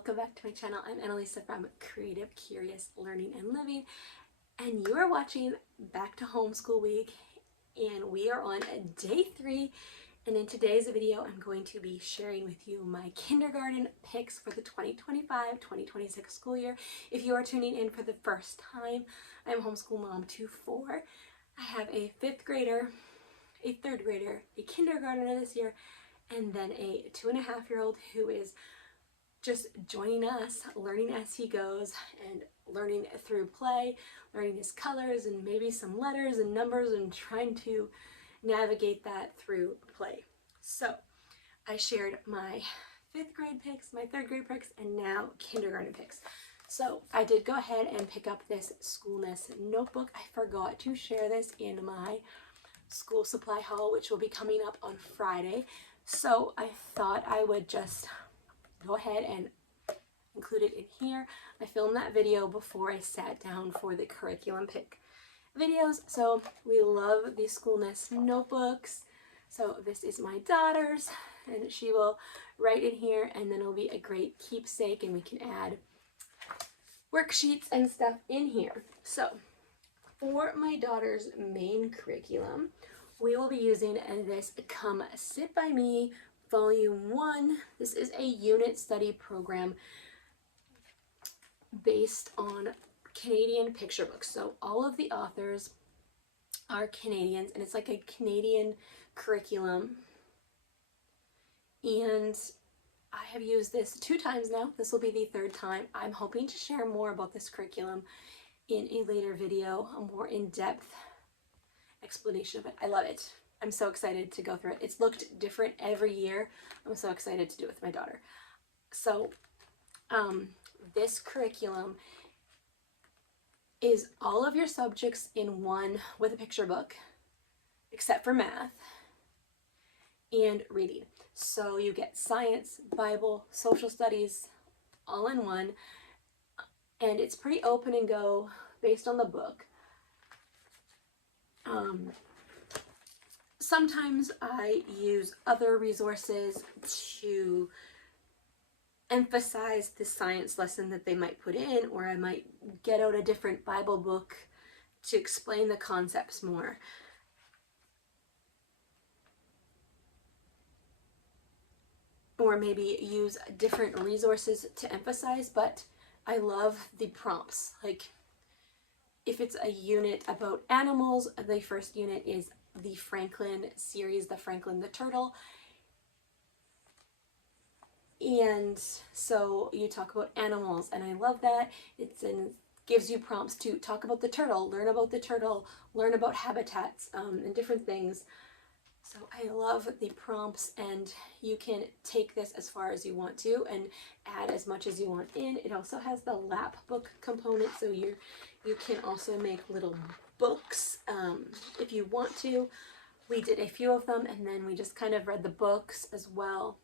welcome back to my channel. I'm Annalisa from Creative Curious Learning and Living, and you are watching Back to Homeschool Week, and we are on day 3. And in today's video, I'm going to be sharing with you my kindergarten picks for the 2025-2026 school year. If you are tuning in for the first time, I'm homeschool mom to 4. I have a 5th grader, a 3rd grader, a kindergartner this year, and then a 2.5-year-old who is just joining us, learning as he goes and learning through play, learning his colors and maybe some letters and numbers and trying to navigate that through play. So I shared my 5th grade picks, my 3rd grade picks, and now kindergarten picks. So I did go ahead and pick up this Schoolness notebook. I forgot to share this in my school supply haul, which will be coming up on Friday. So I thought I would just go ahead and include it in here. I filmed that video before I sat down for the curriculum pick videos. So we love these Schoolness notebooks. So this is my daughter's, and she will write in here, and then it'll be a great keepsake, and we can add worksheets and stuff in here. So for my daughter's main curriculum, we will be using this Come Sit By Me Volume 1. This is a unit study program based on Canadian picture books. So all of the authors are Canadians, and it's like a Canadian curriculum. And I have used this 2 times now. This will be the 3rd time. I'm hoping to share more about this curriculum in a later video, a more in-depth explanation of it. I love it. I'm so excited to go through it. It's looked different every year. I'm so excited to do it with my daughter. So this curriculum is all of your subjects in one with a picture book, except for math and reading. So you get science, Bible, social studies, all in one, and it's pretty open and go based on the book. Sometimes I use other resources to emphasize the science lesson that they might put in, or I might get out a different Bible book to explain the concepts more. Or maybe use different resources to emphasize, but I love the prompts. Like if it's a unit about animals, the first unit is the Franklin series, the Franklin the Turtle. And so you talk about animals, and I love that. Gives you prompts to talk about the turtle, learn about the turtle, learn about habitats and different things. So I love the prompts, and you can take this as far as you want to and add as much as you want in. It also has the lap book component, so you can also make little books if you want to. We did a few of them, and then we just kind of read the books as well.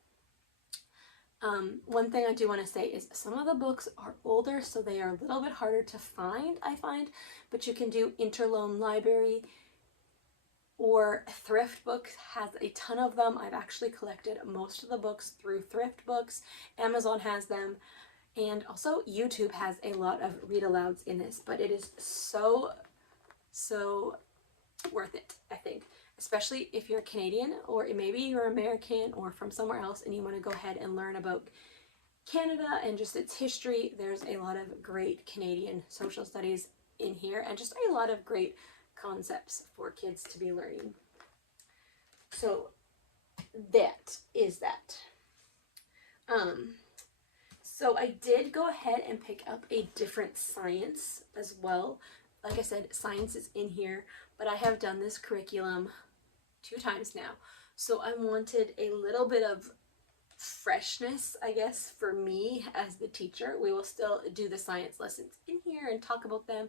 One thing I do want to say is some of the books are older, so they are a little bit harder to find, I find, but you can do Interloan Library, or Thrift Books has a ton of them. I've actually collected most of the books through Thrift Books. Amazon has them, and also YouTube has a lot of read-alouds in this, but it is so worth it, I think. Especially if you're Canadian, or maybe you're American or from somewhere else and you want to go ahead and learn about Canada and just its history. There's a lot of great Canadian social studies in here, and just a lot of great concepts for kids to be learning. So that is that. So I did go ahead and pick up a different science as well. Like I said, science is in here, but I have done this curriculum 2 times now. So I wanted a little bit of freshness, I guess, for me as the teacher. We will still do the science lessons in here and talk about them,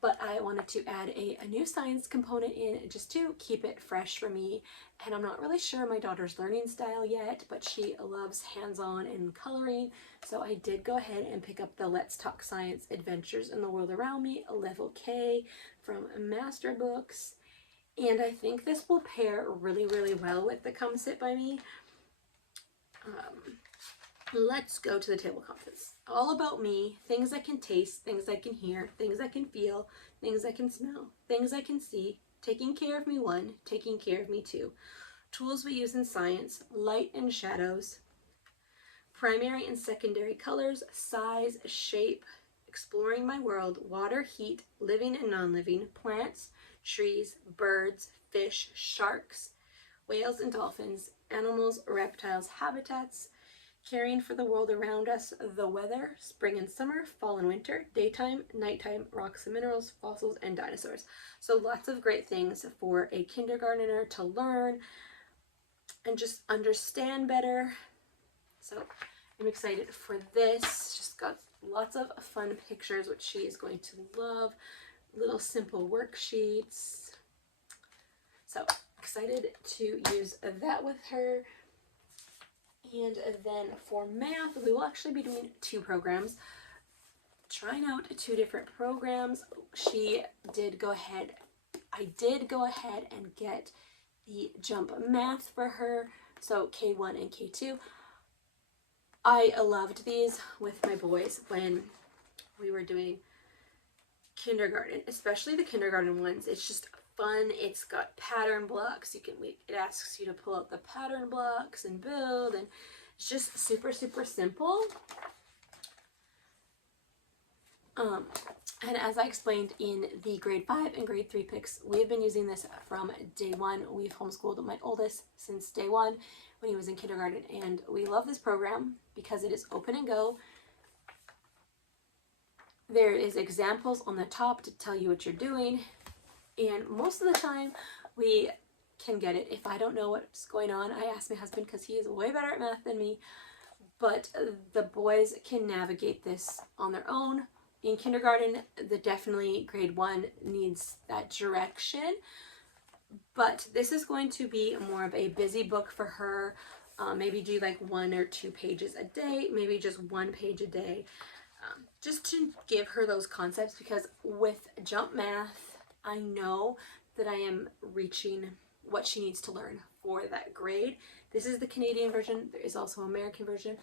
but I wanted to add a new science component in just to keep it fresh for me. And I'm not really sure my daughter's learning style yet, but she loves hands-on and coloring. So I did go ahead and pick up the Let's Talk Science Adventures in the World Around Me, a Level K from Master Books. And I think this will pair really, really well with the Come Sit By Me. let's go to the table of contents. All about me, things I can taste, things I can hear, things I can feel, things I can smell, things I can see, taking care of me one, taking care of me two. Tools we use in science, light and shadows, primary and secondary colors, size, shape, exploring my world, water, heat, living and non-living, plants, trees, birds, fish, sharks, whales and dolphins, animals, reptiles, habitats, caring for the world around us, the weather, spring and summer, fall and winter, daytime, nighttime, rocks and minerals, fossils, and dinosaurs. So lots of great things for a kindergartner to learn and just understand better. So I'm excited for this. Just got lots of fun pictures, which she is going to love. Little simple worksheets. So excited to use that with her. And then for math, we will actually be doing 2 programs. Trying out 2 different programs. I did go ahead and get the jump math for her. So K1 and K2. I loved these with my boys when we were doing kindergarten, especially the kindergarten ones. It's just fun. It's got pattern blocks. It asks you to pull out the pattern blocks and build, and it's just super, super simple. And as I explained in the grade 5 and grade 3 picks, we have been using this from day one. We've homeschooled my oldest since day 1 when he was in kindergarten, and we love this program because it is open and go. There is examples on the top to tell you what you're doing, and most of the time we can get it. If I don't know what's going on, I ask my husband because he is way better at math than me, but the boys can navigate this on their own. In kindergarten, definitely grade 1 needs that direction, but this is going to be more of a busy book for her. Maybe do like 1 or 2 pages a day, maybe just 1 page a day, just to give her those concepts, because with jump math, I know that I am reaching what she needs to learn for that grade. This is the Canadian version. There is also an American version,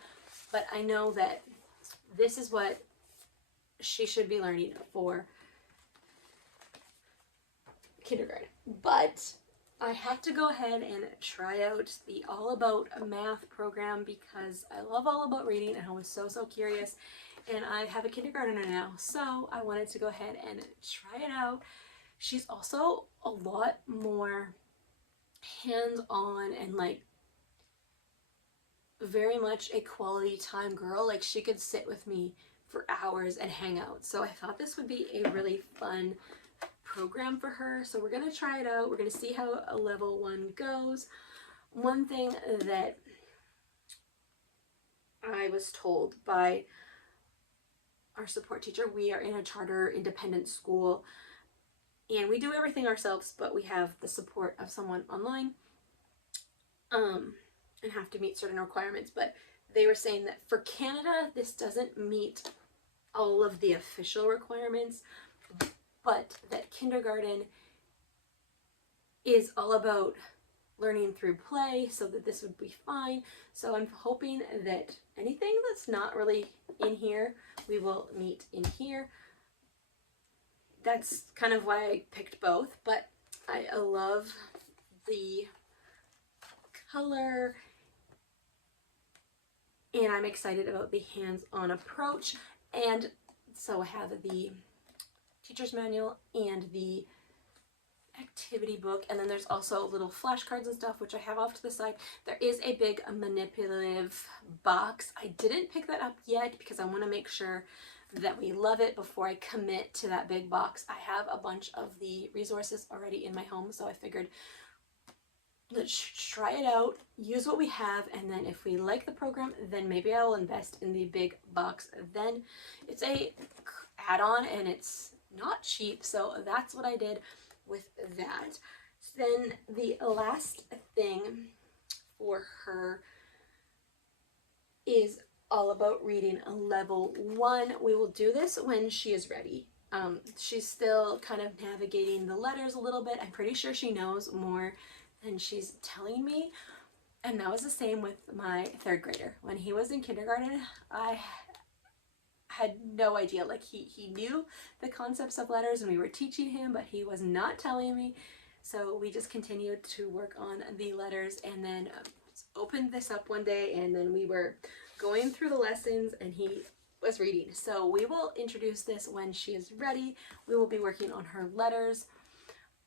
but I know that this is what she should be learning for kindergarten. But I have to go ahead and try out the All About Math program because I love All About Reading and I was so curious, and I have a kindergartner now, so I wanted to go ahead and try it out. She's also a lot more hands-on and like very much a quality time girl. Like she could sit with me for hours and hang out. So I thought this would be a really fun program for her. So we're going to try it out. We're going to see how a level 1 goes. One thing that I was told by our support teacher, we are in a charter independent school and we do everything ourselves, but we have the support of someone online and have to meet certain requirements. But they were saying that for Canada, this doesn't meet all of the official requirements, but that kindergarten is all about learning through play, so that this would be fine. So I'm hoping that anything that's not really in here, we will meet in here. That's kind of why I picked both, but I love the color, and I'm excited about the hands-on approach. And so I have the teacher's manual and the activity book, and then there's also little flashcards and stuff, which I have off to the side. There is a big manipulative box. I didn't pick that up yet because I want to make sure that we love it before I commit to that big box. I have a bunch of the resources already in my home, so I figured let's try it out, use what we have, and then if we like the program, then maybe I will invest in the big box. Then it's a add-on and it's not cheap, so that's what I did with that. Then the last thing for her is All About Reading a level 1. We will do this when she is ready. She's still kind of navigating the letters a little bit. I'm pretty sure she knows more than she's telling me. And that was the same with my third grader. When he was in kindergarten, I had no idea. Like he knew the concepts of letters and we were teaching him, but he was not telling me. So we just continued to work on the letters, and then opened this up one day, and then we were going through the lessons and he was reading. So we will introduce this when she is ready. We will be working on her letters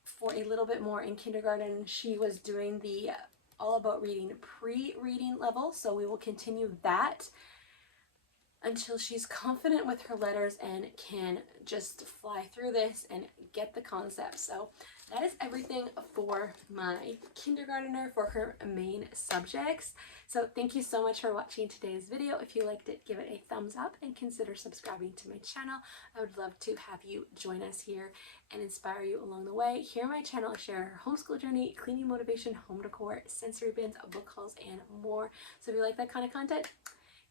for a little bit more in kindergarten. She was doing the all about reading pre-reading level, so we will continue that until she's confident with her letters and can just fly through this and get the concept. So that is everything for my kindergartner for her main subjects. So thank you so much for watching today's video. If you liked it, give it a thumbs up and consider subscribing to my channel. I would love to have you join us here and inspire you along the way. Here on my channel, I share her homeschool journey, cleaning motivation, home decor, sensory bins, book hauls, and more. So if you like that kind of content,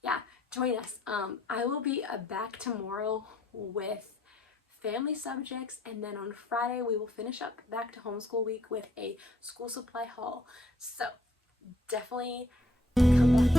yeah, join us. I will be back tomorrow with family subjects, and then on Friday we will finish up back to homeschool week with a school supply haul. So definitely come back